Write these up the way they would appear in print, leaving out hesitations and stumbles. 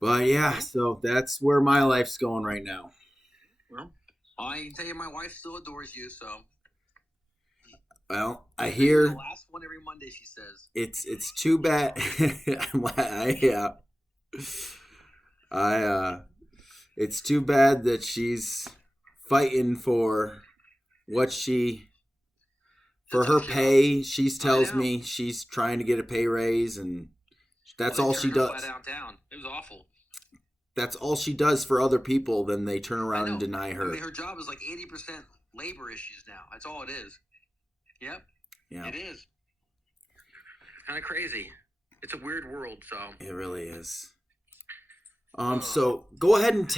But yeah, so that's where my life's going right now. Well, I can tell you, my wife still adores you. So Well, I I bet you're the hear last one every Monday. She says. it's too bad. Yeah, I it's too bad that she's fighting for what she It's a for her tough job. pay. She I tells know. me she's trying to get a pay raise, and Well, that's they all she turned her flat does. out down. It was awful. That's all she does for other people. Then they turn I around and know. deny I mean, her. her job is like 80% labor issues now. That's all it is. Yep, Yeah, it is. Kind of crazy. It's a weird world. So, it really is. uh, So go ahead and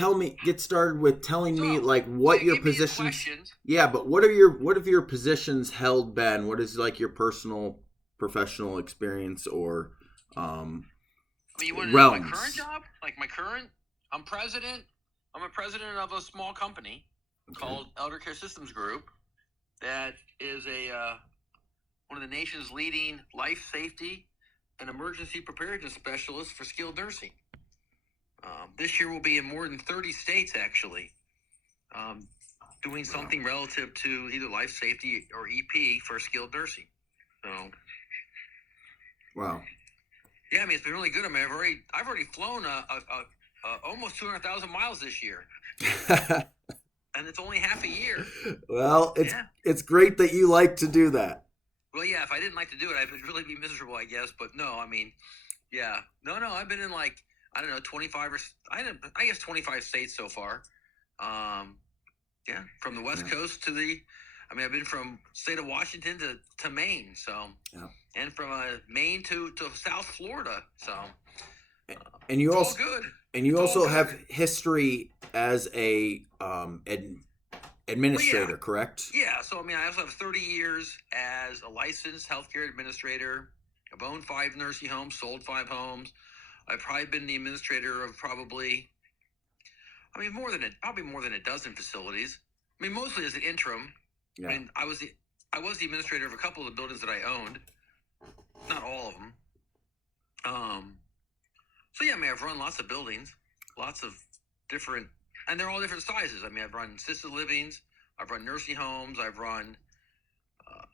get started with telling so, me like so what you your gave me these positions. questions. Yeah, but what have your positions held been? What is like your personal professional experience or um, I mean, you want to know my current realms? job? Like my current? I'm president. I'm a president of a small company Okay. called Elder Care Systems Group that is a one of the nation's leading life safety and emergency preparedness specialists for skilled nursing. This year we'll be in more than 30 states actually, um, doing Wow. something relative to either life safety or EP for skilled nursing. So Wow. yeah, I mean it's been really good. I mean I've already flown almost 200,000 miles this year, and it's only half a year. Well, Yeah. it's great that you like to do that. Well, yeah. If I didn't like to do it, I'd really be miserable, I guess. But no, I mean, yeah, no. I've been in like I don't know 25 or I guess 25 states so far. Um, yeah, from the West Yeah. Coast to the. I mean, I've been from state of Washington to Maine, so Yeah. and from Maine to South Florida, so And you it's all also good. and you It's all also good. have history as a Well, yeah, administrator, correct? yeah. So I mean, I also have 30 years as a licensed healthcare administrator. I've owned 5 nursing homes, sold 5 homes. I've probably been the administrator of I mean, probably more than a dozen facilities. I mean, mostly as an interim. I Yeah. mean, I was the administrator of a couple of the buildings that I owned, not all of them. Um, so yeah, I mean, I've run lots of buildings, lots of different, and they're all different sizes. I mean, I've run assisted livings, I've run nursing homes, I've run, uh,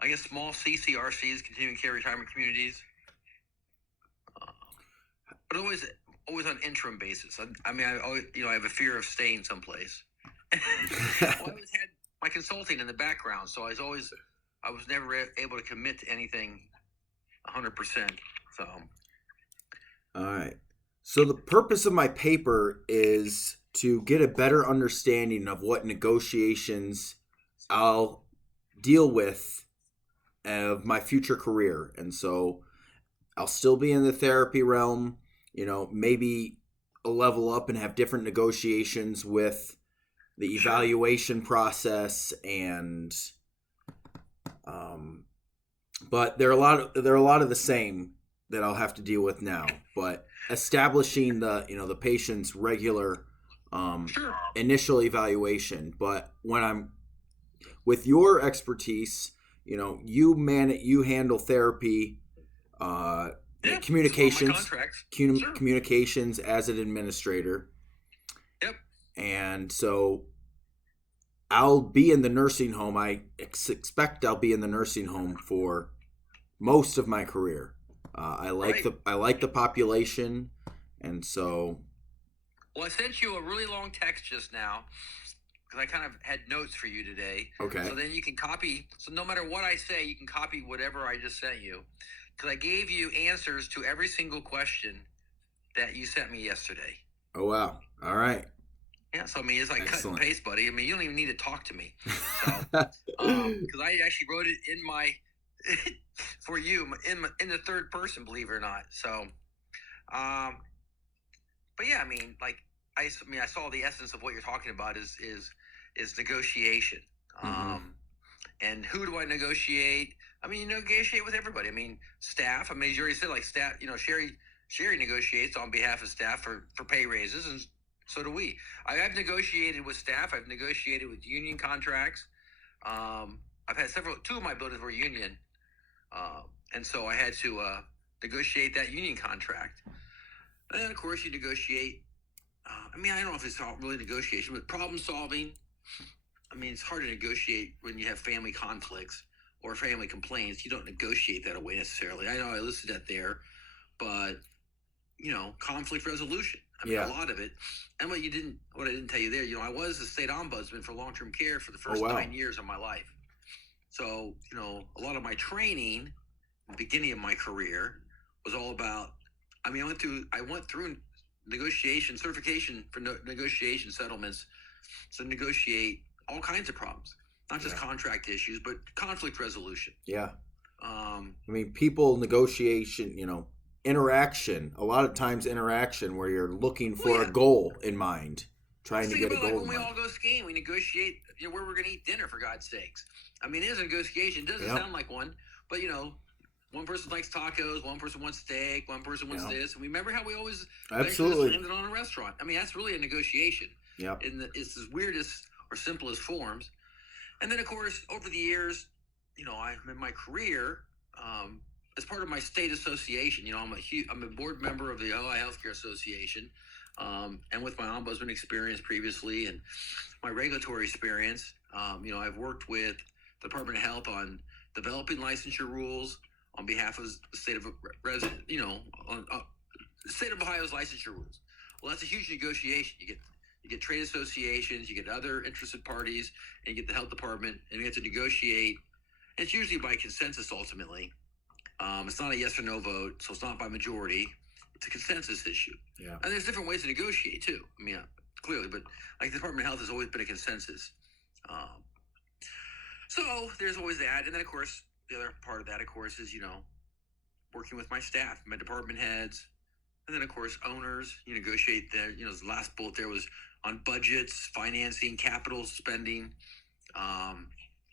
I guess, small CCRCs, continuing care retirement communities, uh, but always on interim basis. I mean, I always, I have a fear of staying someplace. Well, I always had my consulting in the background, so I was never able to commit to anything 100%. So, All right. So the purpose of my paper is to get a better understanding of what negotiations I'll deal with of my future career. And so I'll still be in the therapy realm, maybe a level up and have different negotiations with the sure. evaluation process and um, but there are a lot of the same that I'll have to deal with now. But establishing the patient's regular Sure. initial evaluation. But when I'm with your expertise, you handle therapy, uh, Yeah, it's one of my communications, contracts. Sure. communications as an administrator, Yep. and so I'll be in the nursing home. I expect I'll be in the nursing home for most of my career. Right. I like the population, and so Well, I sent you a really long text just now because I kind of had notes for you today. okay. So then you can copy. So no matter what I say, you can copy whatever I just sent you because I gave you answers to every single question that you sent me yesterday. Oh wow! All right, Yeah, so I mean, it's like cut and excellent. paste, buddy. I mean, you don't even need to talk to me. So, because I actually wrote it in my for you in the third person, believe it or not. So, um, but yeah, I mean, like I saw the essence of what you're talking about is negotiation. hmm And who do I negotiate? I mean, you negotiate with everybody. I mean, staff. I mean, you already said like staff. Sherry negotiates on behalf of staff for pay raises, and so do we. I've negotiated with staff. I've negotiated with union contracts. I've had two of my buildings were union, and so I had to negotiate that union contract. And then, of course, you negotiate. I mean, I don't know if it's all really negotiation, but problem solving. I mean, it's hard to negotiate when you have family conflicts or family complaints. You don't negotiate that away necessarily. I know I listed that there, but conflict resolution. I mean, a Yeah. lot of it. And what I didn't tell you there, I was a state ombudsman for long-term care for the Oh first wow. 9 years of my life. So, a lot of my training, the beginning of my career, was all about. I mean, I went through negotiation certification for negotiation settlements to negotiate all kinds of problems, not just contract issues, but conflict resolution. Yeah. Um, I mean, people negotiation, interaction, a lot of times interaction where you're looking for a goal in mind, trying to think get a about like goal when in we mind. all go skiing, we negotiate where we're going to eat dinner, for God's sakes. I mean, it is a negotiation. It doesn't Yep. sound like one, but one person likes tacos, one person wants steak, one person wants this. And remember how we always Absolutely landed on a restaurant? I mean, that's really a negotiation. Yep. It's as weirdest or simplest forms. And then, of course, over the years, I'm in my career, as part of my state association, I'm a board member of the OI Healthcare Association, and with my ombudsman experience previously and my regulatory experience, I've worked with the Department of Health on developing licensure rules on behalf of the state of resident, on the state of Ohio's licensure rules. Well, that's a huge negotiation. You get trade associations, you get other interested parties, and you get the health department, and you have to negotiate. And it's usually by consensus ultimately. It's not a yes or no vote, so it's not by majority. It's a consensus issue. Yeah. And there's different ways to negotiate too. I mean, clearly, but like the Department of Health has always been a consensus. So there's always that, and then of course the other part of that, of course, is working with my staff, my department heads, and then of course owners. You negotiate there. The last bullet there was on budgets, financing, capital spending,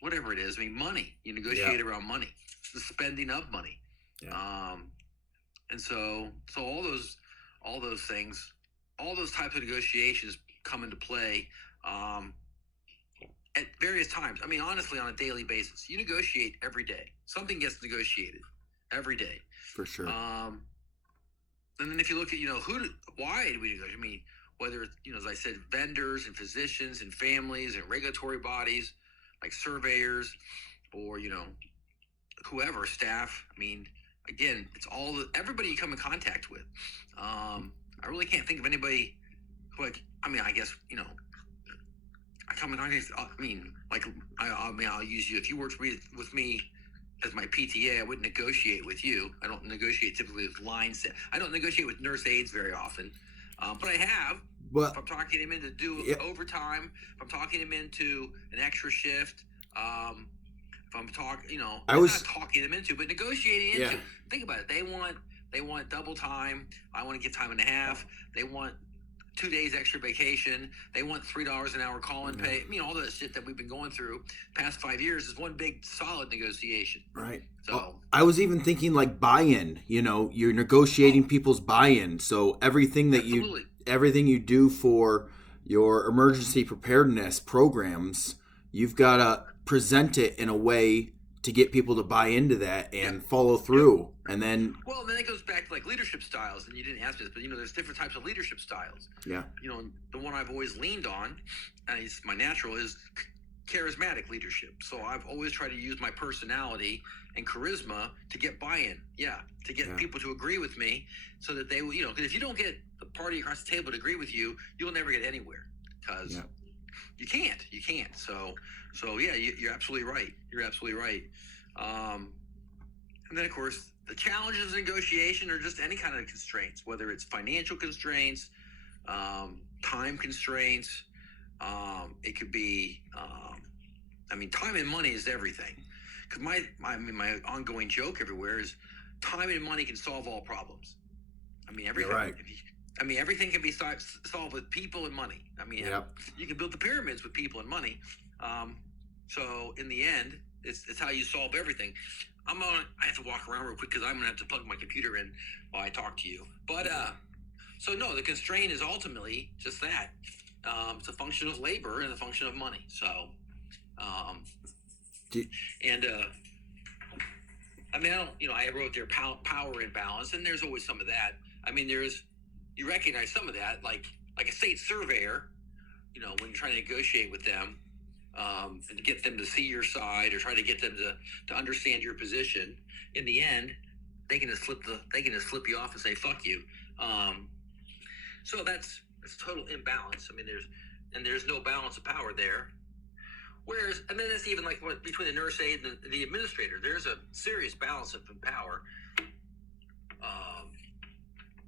whatever it is. I mean, money. You negotiate around money, the spending of money. Yeah. And so all those things, all those types of negotiations come into play at various times. I mean, honestly, on a daily basis, you negotiate every day. Something gets negotiated every day. For sure. And then if you look at, why do we negotiate? I mean, whether it's, as I said, vendors and physicians and families and regulatory bodies like surveyors or, whoever, staff. I mean, again, it's everybody you come in contact with. I really can't think of anybody who, I guess, I come in contact. I'll use you. If you worked with me as my PTA, I wouldn't negotiate with you. I don't negotiate typically with lines. I don't negotiate with nurse aides very often, but I have. Well, if I'm talking him into do overtime, if I'm talking him into an extra shift, if I'm talking, not talking them into, but negotiating into. Think about it. They want double time. I want to get time and a half. They want 2 days extra vacation. They want $3 an hour call-in pay. I mean, all that shit that we've been going through past 5 years is one big solid negotiation. Right. So I was even thinking like buy-in. You're negotiating people's buy-in. So everything that you do for your emergency preparedness programs, you've got to present it in a way to get people to buy into that and follow through. And then it goes back to like leadership styles, and you didn't ask me this, but there's different types of leadership styles. Yeah. The one I've always leaned on, and it's my natural, is charismatic leadership. So I've always tried to use my personality and charisma to get buy-in. To get people to agree with me, so that they will, because if you don't get the party across the table to agree with you, you'll never get anywhere. Because you can't. So yeah, you're absolutely right. And then of course the challenges of negotiation are just any kind of constraints, whether it's financial constraints, time constraints. It could be, time and money is everything. Because my ongoing joke everywhere is time and money can solve all problems. I mean, everything. Right. Everything can be solved with people and money. You can build the pyramids with people and money. So in the end, it's how you solve everything. I have to walk around real quick because I'm going to have to plug my computer in while I talk to you. But, so no, the constraint is ultimately just that. It's a function of labor and a function of money. So, I wrote there power and balance, and there's always some of that. I mean, there's you recognize some of that, like a state surveyor, when you're trying to negotiate with them, and to get them to see your side or try to get them to understand your position. In the end, they can just flip you off and say fuck you. So that's total imbalance. I mean, there's no balance of power there. Whereas, and then that's even like between the nurse aide and the administrator, there's a serious balance of power.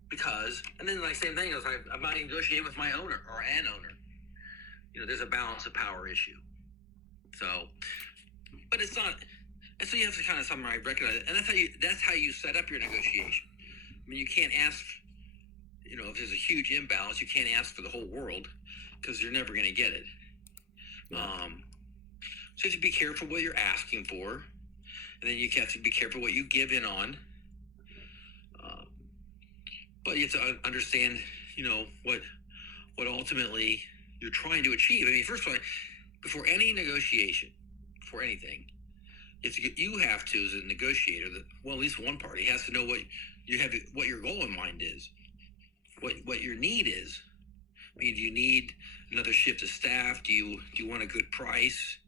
Because, and then like same thing is I'm not negotiating with my owner or an owner. There's a balance of power issue. So, but it's not. And so you have to kind of somehow recognize it, and that's how you set up your negotiation. I mean, you can't ask. If there's a huge imbalance, you can't ask for the whole world because you're never going to get it. So you have to be careful what you're asking for, and then you have to be careful what you give in on. But you have to understand, what ultimately you're trying to achieve. I mean, first of all, before any negotiation, for anything, you have to, as a negotiator, at least one party has to know what your goal in mind is, what your need is. I mean, do you need another shift of staff? Do you want a good price?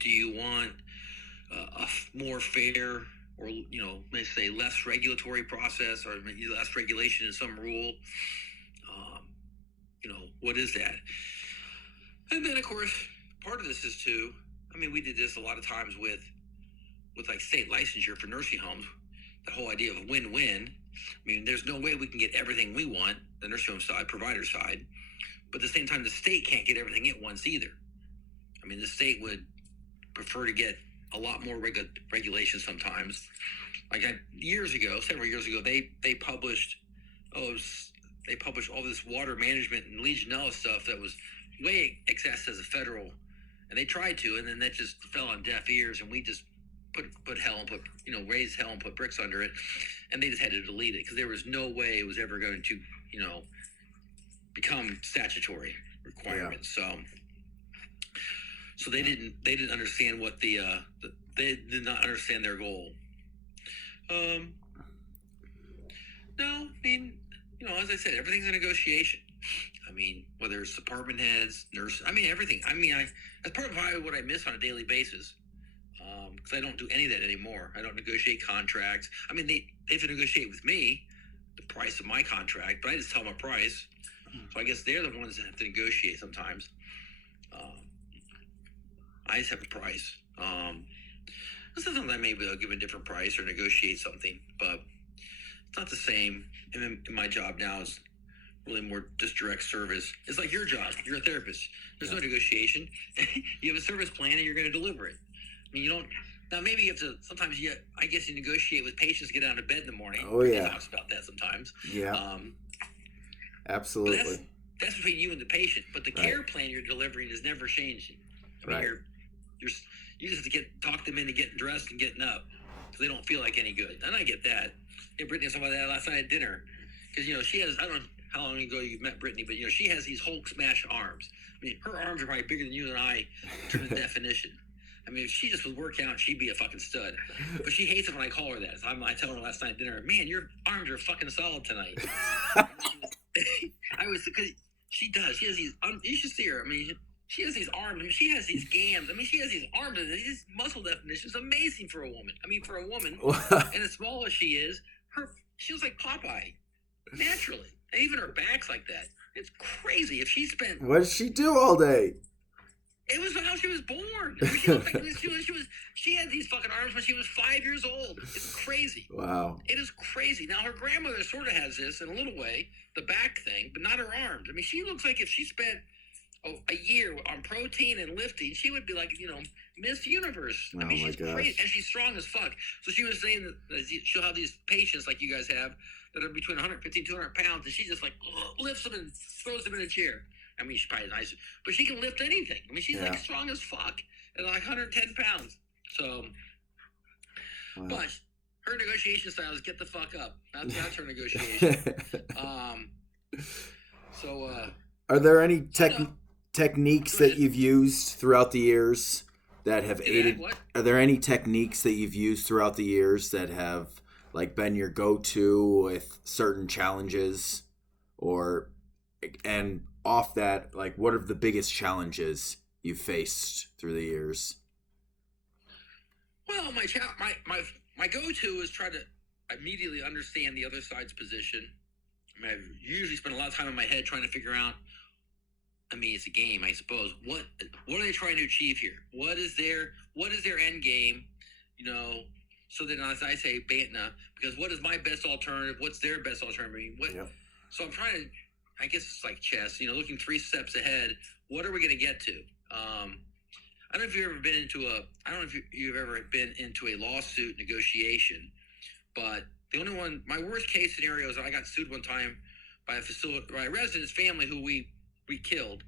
Do you want a more fair, or let's say less regulatory process, or maybe less regulation in some rule? What is that? And then, of course, part of this is too. I mean, we did this a lot of times with like state licensure for nursing homes. The whole idea of a win-win. I mean, there's no way we can get everything we want, the nursing home side, provider side, but at the same time, the state can't get everything it wants either. I mean, the state would prefer to get a lot more regulations sometimes. Like several years ago, they published all this water management and Legionella stuff that was way excess as a federal, and they tried to, and then that just fell on deaf ears, and we just raised hell and put bricks under it, and they just had to delete it because there was no way it was ever going to, become statutory requirements. Yeah. So they didn't understand what they did not understand their goal. No, I mean, as I said, everything's a negotiation. I mean, whether it's department heads, nurses, I mean, everything. I mean, that's part of what I miss on a daily basis, because I don't do any of that anymore. I don't negotiate contracts. I mean, they have to negotiate with me the price of my contract, but I just tell them a price. So I guess they're the ones that have to negotiate sometimes. I just have a price. Sometimes I may give a different price or negotiate something, but it's not the same. And then my job now is really more just direct service. It's like your job. You're a therapist. There's no negotiation. You have a service plan and you're going to deliver it. I mean, you don't. Now, maybe you have to. Sometimes I guess you negotiate with patients to get out of bed in the morning. Oh yeah. Talks about that sometimes. Yeah. Absolutely. That's between you and the patient. But the care plan you're delivering is never changing. I mean, you just have to talk them into getting dressed and getting up, so they don't feel like any good. And I get that. Yeah, Brittany was talking about that last night at dinner, because she has, I don't know how long ago you've met Brittany, but she has these Hulk smash arms. I mean, her arms are probably bigger than you and I in terms of definition. I mean, if she just was working out, she'd be a fucking stud. But she hates it when I call her that. So I tell her last night at dinner, man, your arms are fucking solid tonight. Because she does. She has these, you should see her. I mean, she has these arms. I mean, she has these gams. I mean, she has these arms and these muscle definitions. Amazing for a woman. I mean, for a woman, and as small as she is, she looks like Popeye, naturally. And even her back's like that. It's crazy. If she spent... What does she do all day? It was how she was born. I mean, she looked like she had these fucking arms when she was 5 years old. It's crazy. Wow. It is crazy. Now, her grandmother sort of has this in a little way, the back thing, but not her arms. I mean, she looks like if she spent a year on protein and lifting, she would be like, Miss Universe. I mean, she's crazy, and she's strong as fuck. So she was saying that she'll have these patients like you guys have that are between 150 and 200 pounds, and she just like lifts them and throws them in a chair. I mean, she's probably nice, but she can lift anything. I mean, she's like strong as fuck at like 110 pounds. So, but her negotiation style is get the fuck up. That's her negotiation. Are there any techniques that you've used throughout the years that have aided? Are there any techniques that you've used throughout the years that have like been your go-to with certain challenges, or and off that, like what are the biggest challenges you've faced through the years? Well, my go-to is try to immediately understand the other side's position. I mean, I usually spend a lot of time in my head trying to figure out. I mean, it's a game, I suppose. What are they trying to achieve here? What is their end game? You know, so then as I say, Bantna, because what is my best alternative? What's their best alternative? I mean, what? Yep. So I'm trying to. I guess it's like chess. You know, looking 3 steps ahead. What are we going to get to? I don't know if you've ever been into a. I don't know if you've ever been into a lawsuit negotiation, but the only one. My worst case scenario is I got sued one time by by a resident's family who we killed.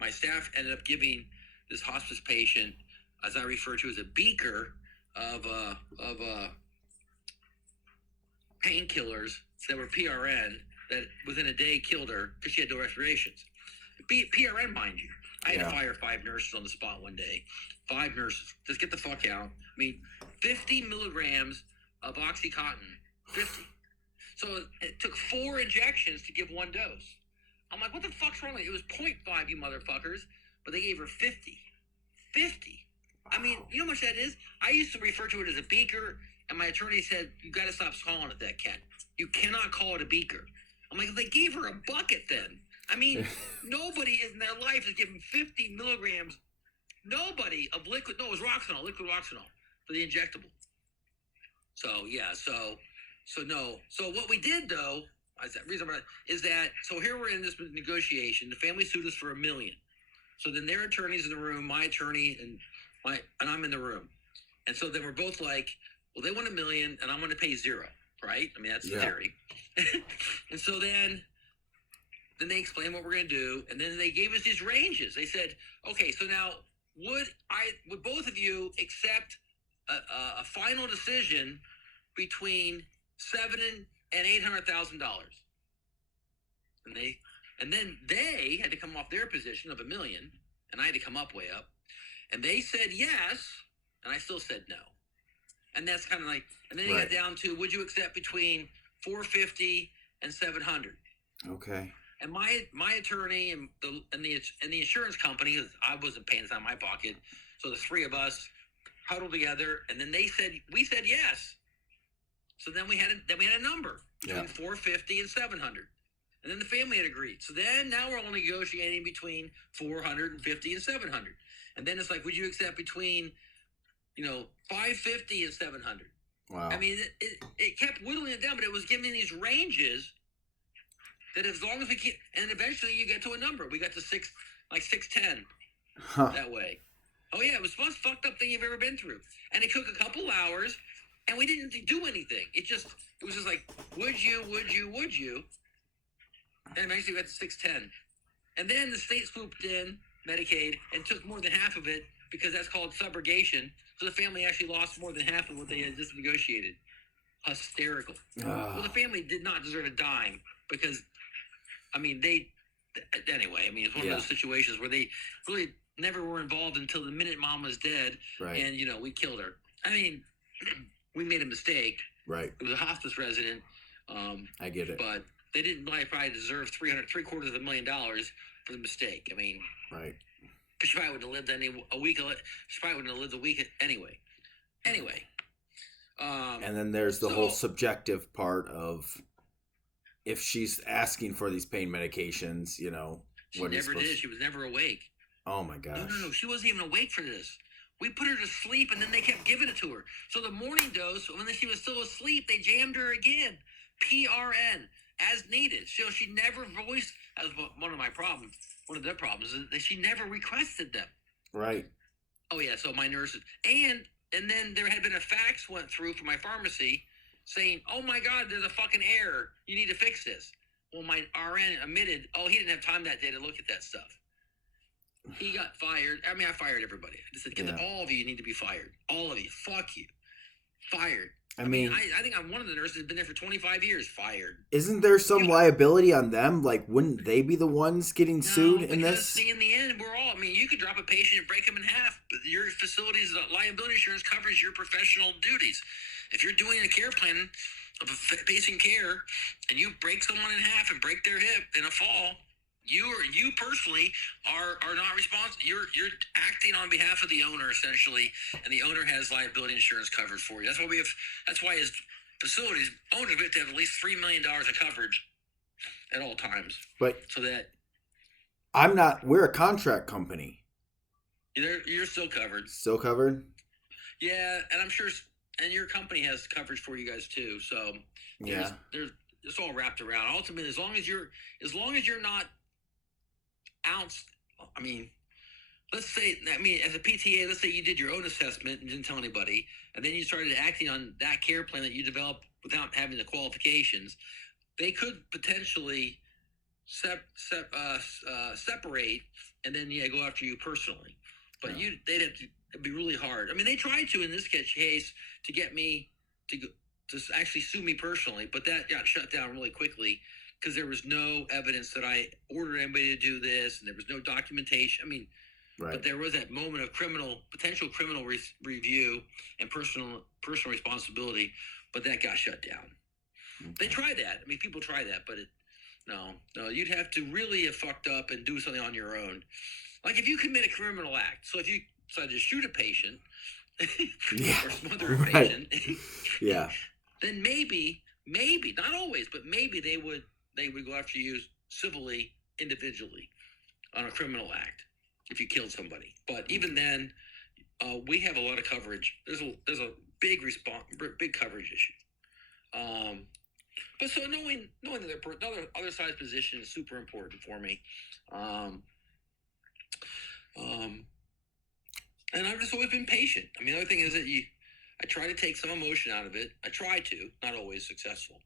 My staff ended up giving this hospice patient, as I refer to as a beaker of painkillers that were PRN that within a day killed her because she had no respirations. PRN, mind you. I had to fire 5 nurses on the spot one day. 5 nurses. Just get the fuck out. I mean, 50 milligrams of Oxycontin. 50. So it took 4 injections to give 1 dose. I'm like, what the fuck's wrong with it? It was 0.5, you motherfuckers. But they gave her 50. 50. I mean, you know how much that is? I used to refer to it as a beaker, and my attorney said, you got to stop calling it that, Ken. You cannot call it a beaker. I'm like, they gave her a bucket then. I mean, nobody in their life is giving 50 milligrams. Nobody of liquid. No, it was Roxanol, liquid Roxanol for the injectable. So, yeah, so no. So what we did, though, is that, so here we're in this negotiation. The family sued us for $1 million. So then their attorney's in the room, my attorney, and I'm in the room. And so then we're both like, well, they want $1 million, and I'm going to pay 0, right? I mean, that's the theory. And so then they explained what we're going to do, and then they gave us these ranges. They said, okay, so now would both of you accept a final decision between $700,000 and $800,000? And then they had to come off their position of $1 million, and I had to come up way up, and they said yes, and I still said no. And that's kind of like, and then they got down to, would you accept between $450 and $700? Okay. And my attorney and the insurance company, because I wasn't paying this out of my pocket, so the 3 of us huddled together, and then we said yes. So then we had a number between $450 and $700, and then the family had agreed. So then now we're only negotiating between $450 and $700, and then it's like, would you accept between $550 and $700? Wow. I mean, it kept whittling it down, but it was giving these ranges that as long as we keep, and eventually you get to a number. We got to 610 that way. Oh yeah, it was the most fucked up thing you've ever been through. And it took a couple hours, and we didn't do anything. It was just like, would you? And eventually we got to 610. And then the state swooped in, Medicaid, and took more than half of it because that's called subrogation. So the family actually lost more than half of what they had just negotiated. Hysterical. Well, the family did not deserve a dime because, I mean, anyway, I mean, it's one of those situations where they really never were involved until the minute mom was dead. Right. And, we killed her. I mean, we made a mistake. Right. It was a hospice resident. I get it. But they didn't probably deserve $750,000 for the mistake. I mean, right. Because she probably wouldn't have lived a week. She probably wouldn't have lived a week anyway. And then there's the whole subjective part of if she's asking for these pain medications, she never did. She was never awake. Oh my gosh. No. She wasn't even awake for this. We put her to sleep, and then they kept giving it to her. So the morning dose, when she was still asleep, they jammed her again. PRN, as needed. So she never voiced, as one of my problems, one of their problems, is that she never requested them. Right. Oh, yeah, so my nurses. And then there had been a fax went through from my pharmacy saying, oh, my God, there's a fucking error. You need to fix this. Well, my RN admitted, he didn't have time that day to look at that stuff. He got fired. I mean, I fired everybody. I just said, all of you need to be fired. All of you. Fuck you. Fired. I mean, I think I'm one of the nurses who's been there for 25 years. Fired. Isn't there some liability on them? Like, wouldn't they be the ones getting sued in this? See, in the end, you could drop a patient and break them in half, but your facility's liability insurance covers your professional duties. If you're doing a care plan of a patient care and you break someone in half and break their hip in a fall, you personally are not responsible. You're acting on behalf of the owner essentially, and the owner has liability insurance covered for you. That's why we have. That's why his facilities owners have to have at least $3 million of coverage at all times. But so that I'm not. We're a contract company. you're still covered. Still covered. Yeah, and I'm sure, and your company has coverage for you guys too. So Yeah. there's it's all wrapped around. Ultimately, as long as you're not ounce. I mean, let's say, as a PTA, let's say you did your own assessment and didn't tell anybody, and then you started acting on that care plan that you developed without having the qualifications, they could potentially separate and then go after you personally. But they'd have to. It'd be really hard. I mean, they tried to in this case to get me to actually sue me personally, but that got shut down really quickly because there was no evidence that I ordered anybody to do this, and there was no documentation. I mean, Right. But there was that moment of potential criminal review and personal responsibility, but that got shut down. Okay. They tried that. I mean, people try that, but no, you'd have to really have fucked up and do something on your own. Like if you commit a criminal act, so if you decide to shoot a patient or smother a patient, yeah, then maybe, not always, but maybe they would go after you civilly, individually, on a criminal act if you killed somebody. But even then, we have a lot of coverage. There's a big coverage issue. But so knowing that other side's position is super important for me. And I've just always been patient. I mean, the other thing is that I try to take some emotion out of it. I try to, not always successful,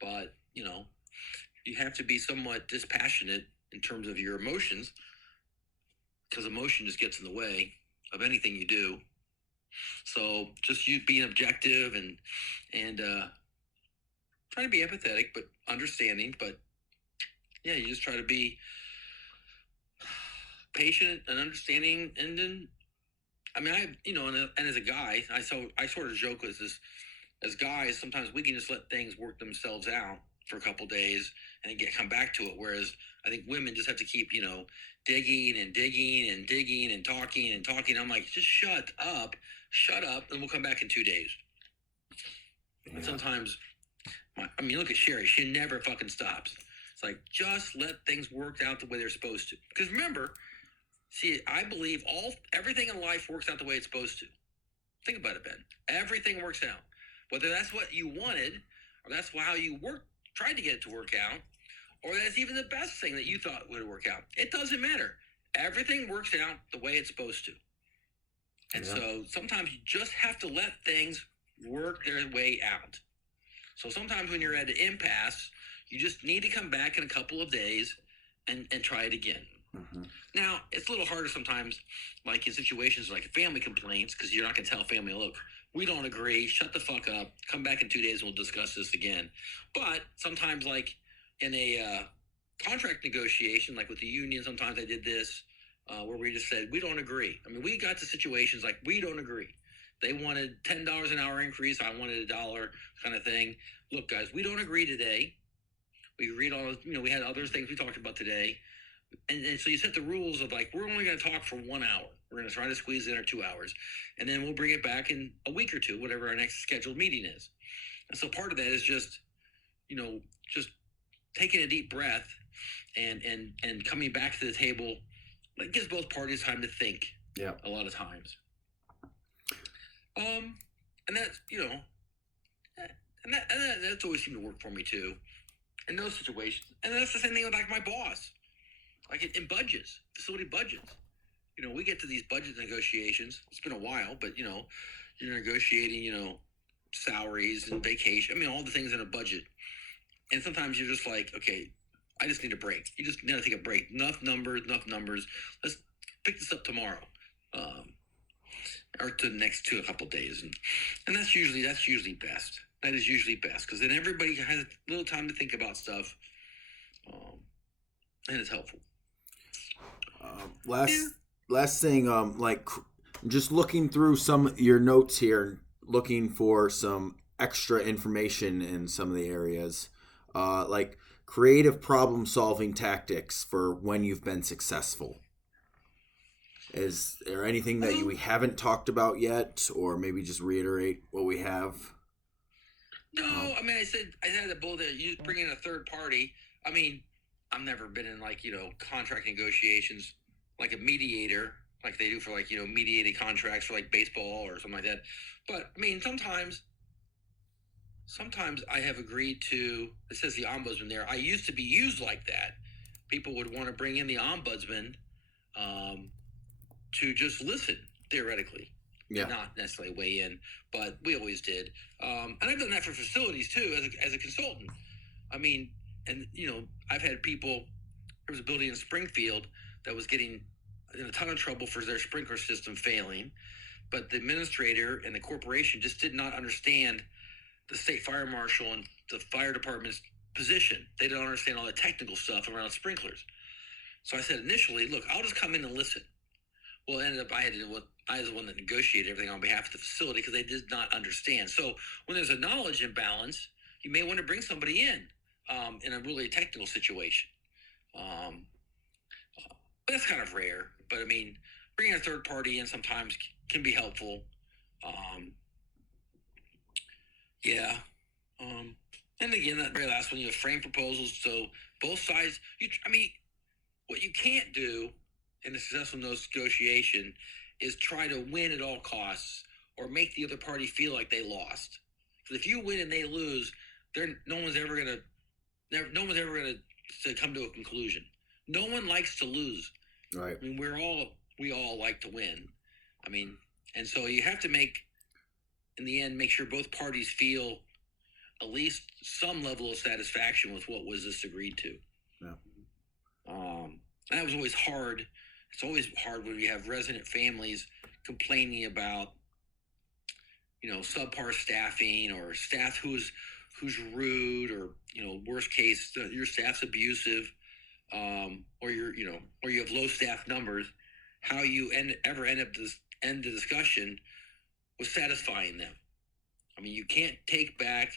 but you have to be somewhat dispassionate in terms of your emotions, because emotion just gets in the way of anything you do. So just you being objective and trying to be empathetic, but understanding. But yeah, you just try to be patient and understanding. And then, I mean, and as a guy, I sort of joke with this. As guys, sometimes we can just let things work themselves out for a couple days and come back to it. Whereas I think women just have to keep, digging and digging and digging and talking and talking. I'm like, just shut up, and we'll come back in 2 days. Yeah. And sometimes, look at Sherry. She never fucking stops. It's like, just let things work out the way they're supposed to. Because remember, I believe everything in life works out the way it's supposed to. Think about it, Ben. Everything works out. Whether that's what you wanted, or that's how you tried to get it to work out, or that's even the best thing that you thought would work out. It doesn't matter. Everything works out the way it's supposed to. And so sometimes you just have to let things work their way out. So sometimes when you're at an impasse, you just need to come back in a couple of days and try it again. Mm-hmm. Now, it's a little harder sometimes, like in situations like family complaints, because you're not going to tell family, look, we don't agree, shut the fuck up, come back in 2 days and we'll discuss this again. But sometimes, like in a contract negotiation, like with the union, sometimes I did this, where we just said, we don't agree. I mean, we got to situations like, we don't agree. They wanted $10 an hour increase, I wanted $1 kind of thing. Look, guys, we don't agree today. We agreed on, we had other things we talked about today. And so you set the rules of like, we're only going to talk for 1 hour. We're going to try to squeeze in our 2 hours. And then we'll bring it back in a week or two, whatever our next scheduled meeting is. And so part of that is just, just taking a deep breath and coming back to the table. Like, gives both parties time to think. Yeah. A lot of times. And that's, and that's always seemed to work for me too. In those situations. And that's the same thing with like my boss. Like in budgets, facility budgets. We get to these budget negotiations. It's been a while, but you're negotiating, salaries and vacation. All the things in a budget. And sometimes you're just like, okay, I just need a break. You just need to take a break. Enough numbers. Let's pick this up tomorrow. Or to the next a couple of days. And that's usually best. That is usually best, because then everybody has a little time to think about stuff. And it's helpful. Last thing, like just looking through some of your notes here, looking for some extra information in some of the areas, like creative problem solving tactics for when you've been successful. Is there anything that we haven't talked about yet, or maybe just reiterate what we have? No, I mean, I had a bullet that you bring in a third party. I mean, I've never been in like contract negotiations like a mediator, like they do for like mediated contracts for like baseball or something like that. But I mean, sometimes I have agreed to. It says the ombudsman there. I used to be used like that. People would want to bring in the ombudsman to just listen theoretically. Yeah. Not necessarily weigh in, but we always did. And I've done that for facilities too, as a consultant. I mean, and I've had people. There was a building in Springfield that was getting in a ton of trouble for their sprinkler system failing, but the administrator and the corporation just did not understand the state fire marshal and the fire department's position. They don't understand all the technical stuff around sprinklers. So I said initially, look, I'll just come in and listen. Well, it ended up I was the one that negotiated everything on behalf of the facility because they did not understand. So when there's a knowledge imbalance, you may want to bring somebody in a really technical situation. But that's kind of rare. But I mean, bringing a third party in sometimes can be helpful. Yeah. And again, that very last one, you have frame proposals. So both sides, what you can't do in a successful negotiation is try to win at all costs or make the other party feel like they lost. Because if you win and they lose, no one's ever gonna to come to a conclusion. No one likes to lose. Right. I mean, we all like to win. I mean, and so you have to make sure both parties feel at least some level of satisfaction with what was this agreed to. Yeah. And that was always hard. It's always hard when you have resident families complaining about, subpar staffing or staff who's rude or, worst case, your staff's abusive, or you have low staff numbers. How you end the discussion was satisfying them. I mean, you can't take back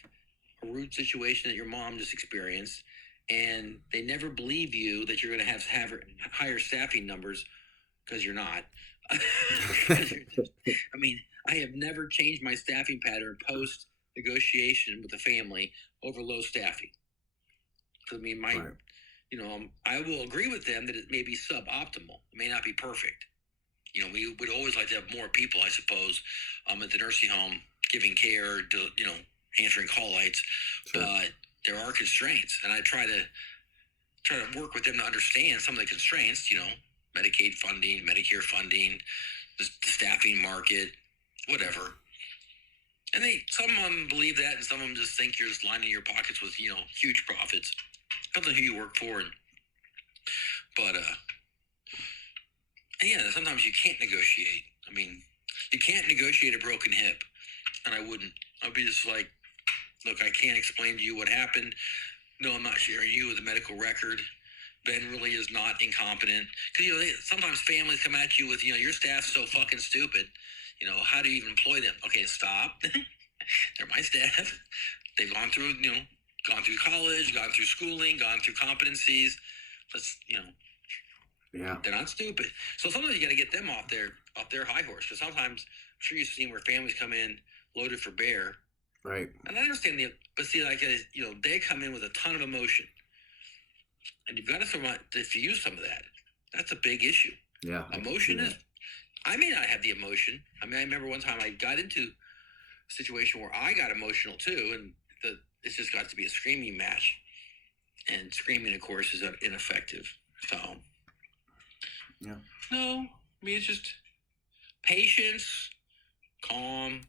a rude situation that your mom just experienced, and they never believe you that you're going to have higher staffing numbers because you're not. I mean, I have never changed my staffing pattern post negotiation with the family over low staffing. I mean, I will agree with them that it may be suboptimal. It may not be perfect. We would always like to have more people, I suppose, at the nursing home giving care, answering call lights. Sure. But there are constraints, and I try to work with them to understand some of the constraints. Medicaid funding, Medicare funding, the staffing market, whatever. And some of them believe that, and some of them just think you're just lining your pockets with huge profits. Depends on who you work for, but yeah, sometimes you can't negotiate. I mean, you can't negotiate a broken hip, and I wouldn't. I'd be just like, look, I can't explain to you what happened. No, I'm not sharing you with a medical record. Ben really is not incompetent. Because, sometimes families come at you with, your staff's so fucking stupid. How do you even employ them? Okay, stop. They're my staff. They've gone through, college, gone through schooling, gone through competencies. Let's, Yeah. They're not stupid. So sometimes you got to get them off their high horse. Because sometimes, I'm sure you've seen where families come in loaded for bear. Right. And I understand but see, they come in with a ton of emotion. And you've got to diffuse some of that. That's a big issue. Yeah. Emotion is, I may not have the emotion. I mean, I remember one time I got into a situation where I got emotional too, and it's just got to be a screaming match. And screaming, of course, is ineffective. So, yeah. No, I mean, it's just patience, calm,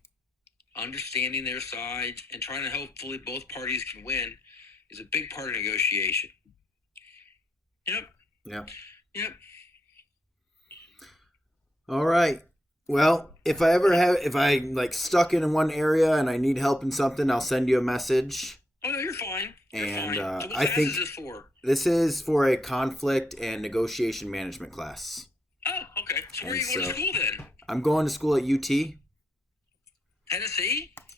understanding their sides, and trying to hopefully both parties can win is a big part of negotiation. Yep. Yeah. Yep. All right. Well, if I like stuck in one area and I need help in something, I'll send you a message. Oh no, you're fine. And So I think is this for? This is for a conflict and negotiation management class. Oh, okay. So where are you going to school then? I'm going to school at UT. Tennessee?